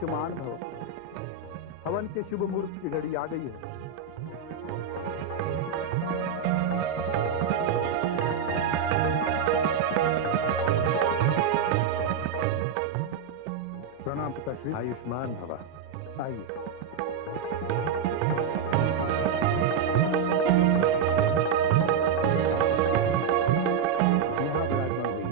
आयुष्मान भव। हवन के शुभ मुहूर्त की घड़ी आ गई है। प्रणाम पिताश्री। आयुष्मान भव। आइए। यहाँ विराजमान हुई।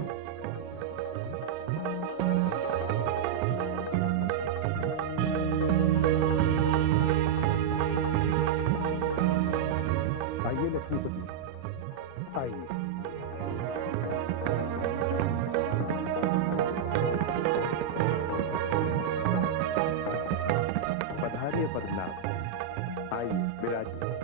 आइए लक्ष्मीपति, आइए। पधारिए पद्मनाभ, आइए विराजिए।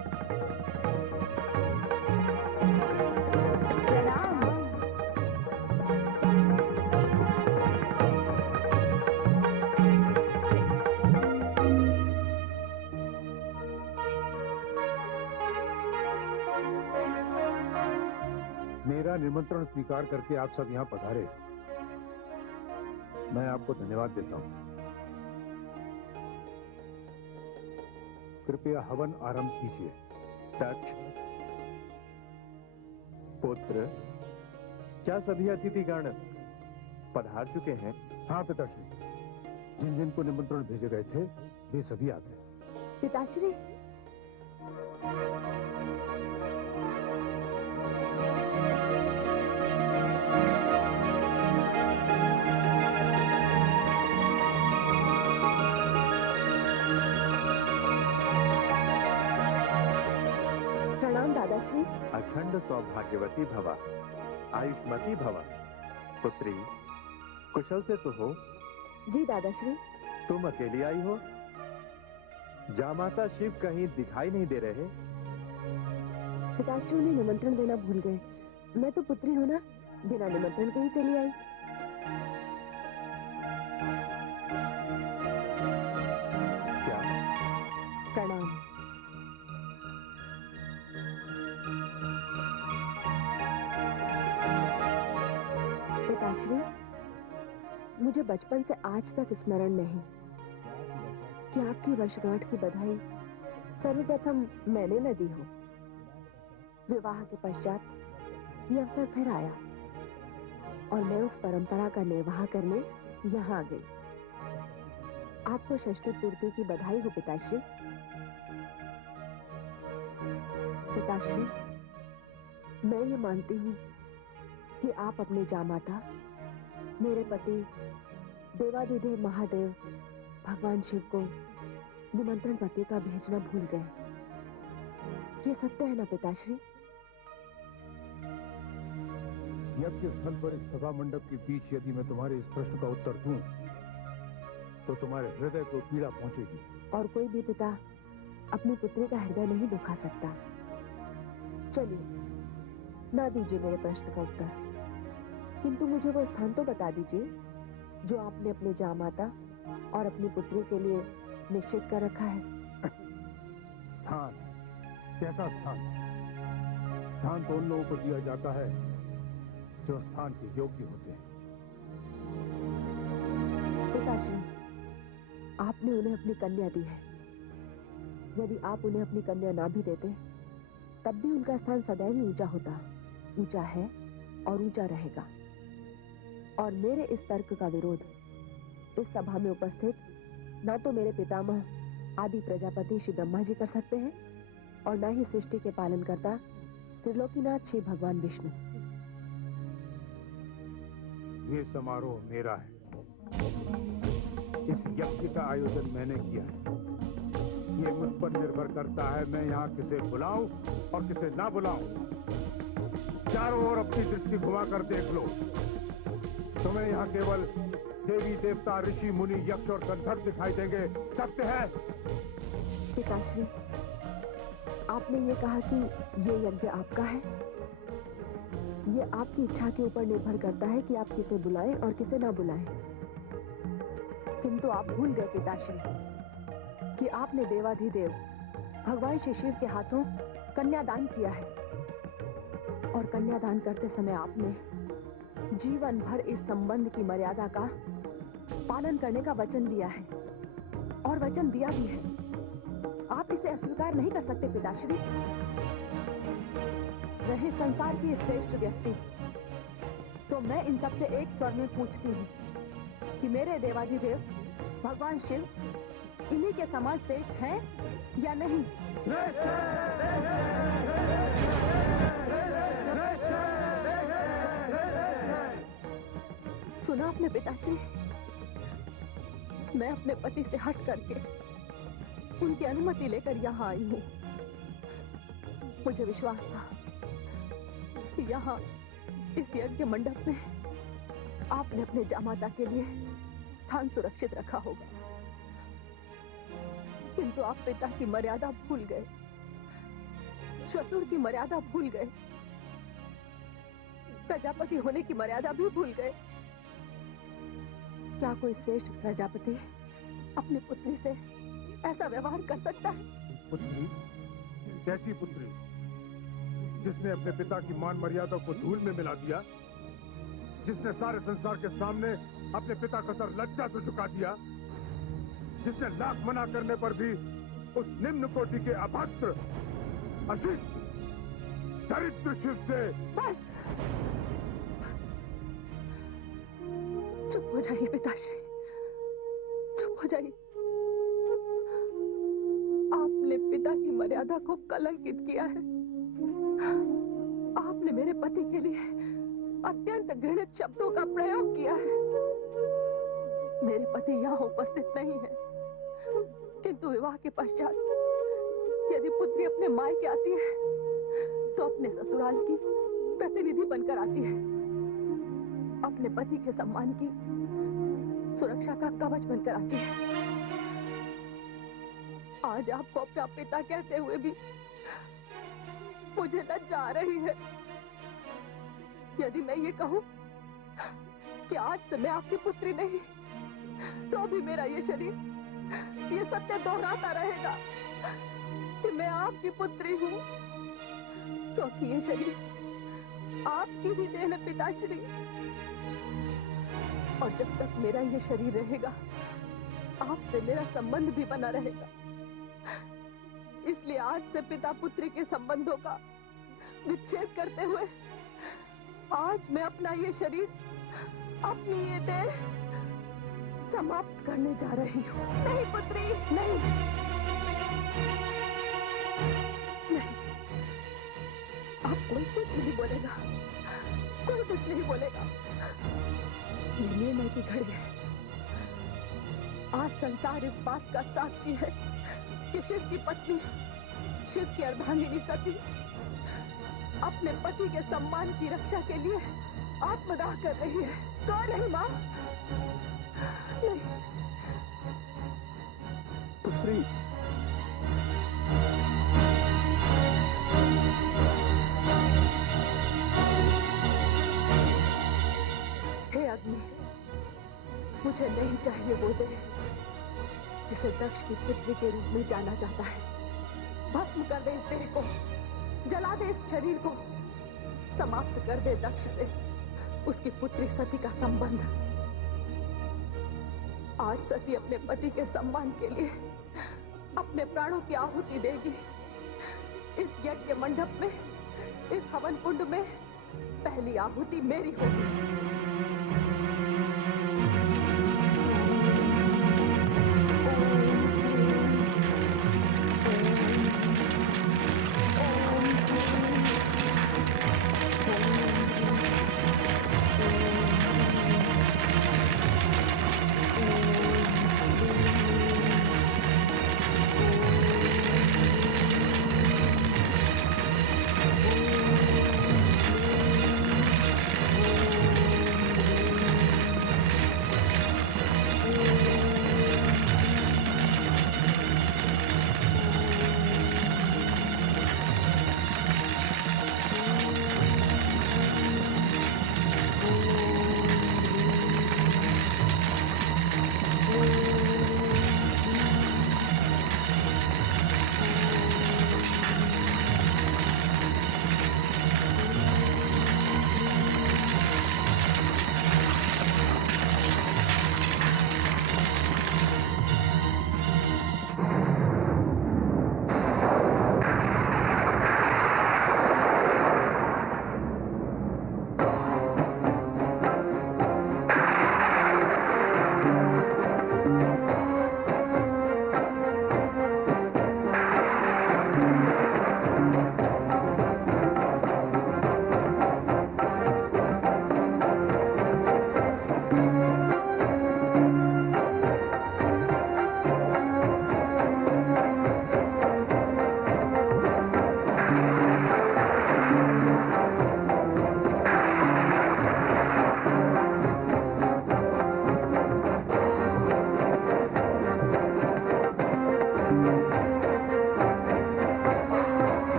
मेरा निमंत्रण स्वीकार करके आप सब यहाँ पधारे, मैं आपको धन्यवाद देता हूँ। कृपया हवन आरंभ कीजिए। तक्ष, पुत्र, क्या सभी अतिथिगण पधार चुके हैं? हाँ पिताश्री, जिन जिन को निमंत्रण भेजे गए थे वे सभी आ गए। पिताश्री, प्रणाम दादाश्री। अखंड सौभाग्यवती भव, आयुष्मती भव। पुत्री, कुशल से तो हो? जी दादाश्री। तुम अकेली आई हो? जामाता शिव कहीं दिखाई नहीं दे रहे। पिताश्री उन्हें निमंत्रण देना भूल गए। मैं तो पुत्री हूँ ना, बिना निमंत्रण के ही चली आई। क्या? प्रणाम। पिताश्री, मुझे बचपन से आज तक स्मरण नहीं कि आपकी वर्षगांठ की बधाई सर्वप्रथम मैंने न दी हो। विवाह के पश्चात ये अवसर फिर आया और मैं उस परंपरा का निर्वाह करने यहाँ आ गई। आपको षष्ठी पूर्ति की बधाई हो पिताश्री। पिताश्री, मैं ये मानती हूँ कि आप अपने जामाता, मेरे पति देवाधिदेव महादेव भगवान शिव को निमंत्रण पत्रिका भेजना भूल गए। ये सत्य है ना पिताश्री? यज्ञ स्थल पर इस सभा मंडप के बीच यदि मैं तुम्हारे इस प्रश्न का उत्तर दूं, तो तुम्हारे हृदय को पीड़ा पहुंचेगी। और कोई भी पिता अपनी पुत्री का हृदय नहीं दुखा सकता। चलिए, ना दीजिए मेरे प्रश्न का उत्तर, किंतु मुझे वो स्थान तो बता दीजिए जो आपने अपने जामाता और अपनी पुत्री के लिए निश्चित कर रखा है। स्थान? कैसा स्थान? स्थान तो उन लोगों को दिया जाता है जो स्थान के योग्य होते हैं। पिताश्री, आपने उन्हें अपनी कन्या दी है। यदि आप उन्हें अपनी कन्या ना भी देते, तब भी उनका स्थान सदैव ही ऊंचा होता, ऊंचा है और ऊंचा रहेगा। और मेरे इस तर्क का विरोध इस सभा में उपस्थित ना तो मेरे पितामह आदि प्रजापति श्री ब्रह्मा जी कर सकते हैं और ना ही सृष्टि के पालन करता त्रिलोकीनाथ श्री भगवान विष्णु। ये समारोह मेरा है। इस यज्ञ का आयोजन मैंने किया है। ये मुझ पर निर्भर करता है मैं यहाँ किसे बुलाऊं और किसे ना बुलाऊं। चारों ओर अपनी दृष्टि घुमाकर देख लो। तुम्हें यहाँ केवल देवी देवता ऋषि मुनि यक्ष और गंधर्व दिखाई देंगे। सत्य है? पिताश्री, आपने ये कहा कि ये यज्ञ आपका है। ये आपकी इच्छा के ऊपर निर्भर करता है कि आप किसे बुलाएं और किसे ना बुलाएं। किंतु आप भूल गए पिताश्री कि आपने देवाधिदेव भगवान श्री शिव के हाथों कन्यादान किया है और कन्यादान करते समय आपने जीवन भर इस संबंध की मर्यादा का पालन करने का वचन दिया है। और वचन दिया भी है। आप इसे अस्वीकार नहीं कर सकते पिताश्री। रहे संसार के श्रेष्ठ व्यक्ति, तो मैं इन सबसे एक स्वर में पूछती हूँ कि मेरे देवाधिदेव भगवान शिव इन्हीं के समान श्रेष्ठ हैं या नहीं? सुना आपने पिताश्री, मैं अपने पति से हट करके उनकी अनुमति लेकर यहाँ आई हूँ। मुझे विश्वास था कि यहाँ इस यज्ञ मंडप में आपने अपने जामाता के लिए स्थान सुरक्षित रखा होगा, किंतु आप पिता की मर्यादा भूल गए, ससुर की मर्यादा भूल गए, प्रजापति होने की मर्यादा भी भूल गए। क्या कोई श्रेष्ठ प्रजापति अपनी पुत्री से ऐसा व्यवहार कर सकता है? पुत्री? कैसी पुत्री? जिसने अपने पिता की मान मर्यादा को धूल में मिला दिया, जिसने सारे संसार के सामने अपने पिता का सर लज्जा से झुका दिया, जिसने लाख मना करने पर भी उस निम्न कोटि के अभद्र, अशिष्ट, दरिद्र शिव से बस, चुप हो जाइए पिताश्री, चुप हो जाइए। आपने पिता की मर्यादा को कलंकित किया है। आपने मेरे पति के लिए अत्यंत घृणित शब्दों का प्रयोग किया है। मेरे पति यहाँ उपस्थित नहीं है, किंतु विवाह के पश्चात यदि पुत्री अपने मायके आती है तो अपने ससुराल की प्रतिनिधि बनकर आती है, अपने पति के सम्मान की सुरक्षा का कवच बनकर आती है। आज आपको अपना पिता कहते हुए भी मुझे लज्जा आ रही है। यदि मैं ये कहूं कि आज से मैं आपकी पुत्री नहीं, तो भी मेरा ये शरीर ये सत्य दोहराता रहेगा कि मैं आपकी पुत्री हूं, क्योंकि ये शरीर आपकी ही देन है पिताश्री। और जब तक मेरा ये शरीर रहेगा, आपसे मेरा संबंध भी बना रहेगा। इसलिए आज से पिता पुत्री के संबंधों का विच्छेद करते हुए आज मैं अपना ये शरीर, अपनी ये देह समाप्त करने जा रही हूँ। नहीं पुत्री, नहीं, नहीं। अब कोई कुछ नहीं बोलेगा, कोई कुछ नहीं बोलेगा। ये निर्णय की घड़ी है। आज संसार इस बात का साक्षी है कि शिव की पत्नी, शिव की अर्धांगिनी सती अपने पति के सम्मान की रक्षा के लिए आत्मदाह कर रही है। कौन नहीं माँ? नहीं। पुत्री, हे अग्नि, मुझे नहीं चाहिए वो देह जिसे दक्ष की पुत्री के रूप में जाना जाता है। भस्म कर दे इस देह को, जला दे इस शरीर को, समाप्त कर दे दक्ष से उसकी पुत्री सती का संबंध। आज सती अपने पति के सम्मान के लिए अपने प्राणों की आहुति देगी। इस यज्ञ मंडप में, इस हवन कुंड में पहली आहुति मेरी होगी।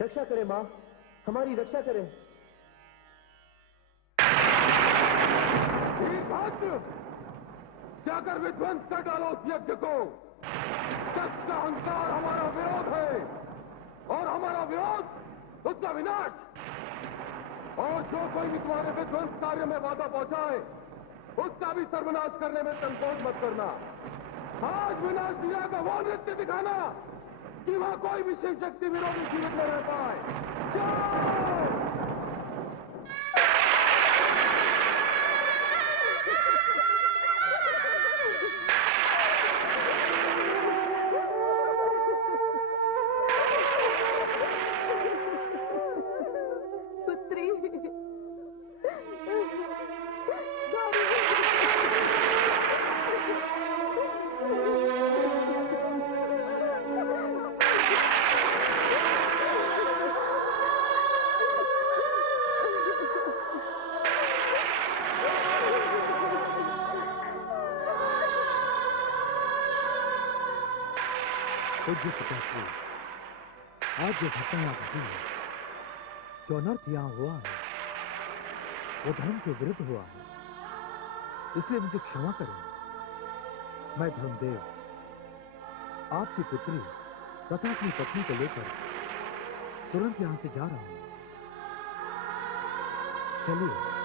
रक्षा करें मां, हमारी रक्षा करें। वीरभद्र, जाकर विध्वंस कर डालो उस यज्ञ को। दक्ष का अहंकार हमारा विरोध है और हमारा विरोध उसका विनाश। और जो कोई भी तुम्हारे विध्वंस कार्य में बाधा पहुंचाए उसका भी सर्वनाश करने में संकोच मत करना। आज विनाश लीला का वो नृत्य दिखाना कि वहां कोई भी शिव शक्ति विरोधी जीवित न रह पाए। जाओ! पूज्य पिताश्री, आज जो घटना यहाँ घटी है, जो अनर्थ यहाँ हुआ है, वो धर्म के विरुद्ध हुआ है, इसलिए मुझे क्षमा करें। मैं धर्मदेव आपकी पुत्री तथा अपनी पत्नी को लेकर तुरंत यहाँ से जा रहा हूं। चलिए।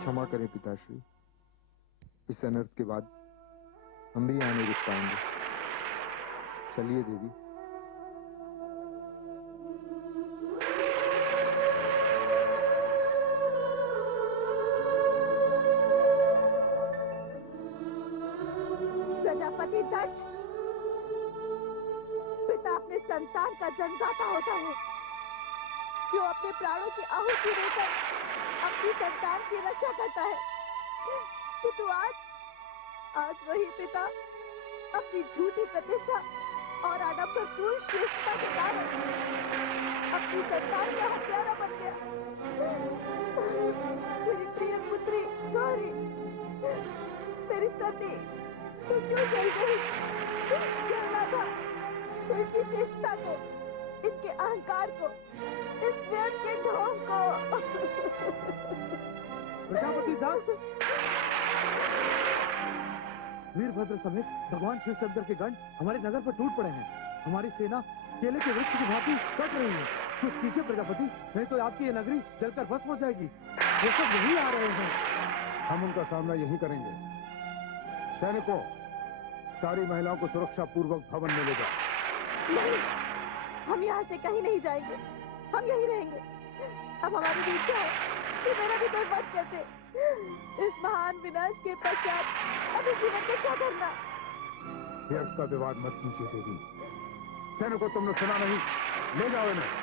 क्षमा करें पिताश्री, इस अनर्थ के बाद हम भी यहाँ नहीं रुक पाएंगे। चलिए देवी। प्रजापति दक्ष, पिता अपने संतान का जन्मदाता होता है, जो अपने प्राणों की आहुति देकर अपनी संतान की रक्षा करता है। किंतु आज वही पिता अपनी झूठी प्रतिष्ठा और आडंबरपूर्ण श्रेष्ठता के कारण अपनी संतान का हत्यारा बन गया। मेरी प्रिय पुत्री गौरी, मेरी सती, तू क्यों जल गई? जलना इनकी श्रेष्ठता को, इनके अहंकार को, इस व्यर्थ के ढोंग को। प्रजापति दास, वीरभद्र समेत भगवान शिव शंकर के गण हमारे नगर पर टूट पड़े हैं। हमारी सेना केले के वृक्ष की भांति कट रही है। कुछ कीजिए प्रजापति, नहीं तो आपकी ये नगरी जलकर भस्म हो जाएगी। ये सब यही आ रहे हैं। हम उनका सामना यही करेंगे। सैनिकों, सारी महिलाओं को सुरक्षा पूर्वक भवन में ले जाओ। नहीं, हम यहाँ से कहीं नहीं जाएंगे, हम यहीं रहेंगे। अब हमारी भी इच्छा है कि मेरा भी कोई वध कर दे। इस महान विनाश के पश्चात अभी जीवन में क्या करना? व्यर्थ का विवाद मत कीजिए देवी। सैनिकों, तुमने सुना नहीं? ले जाओ इन्हें।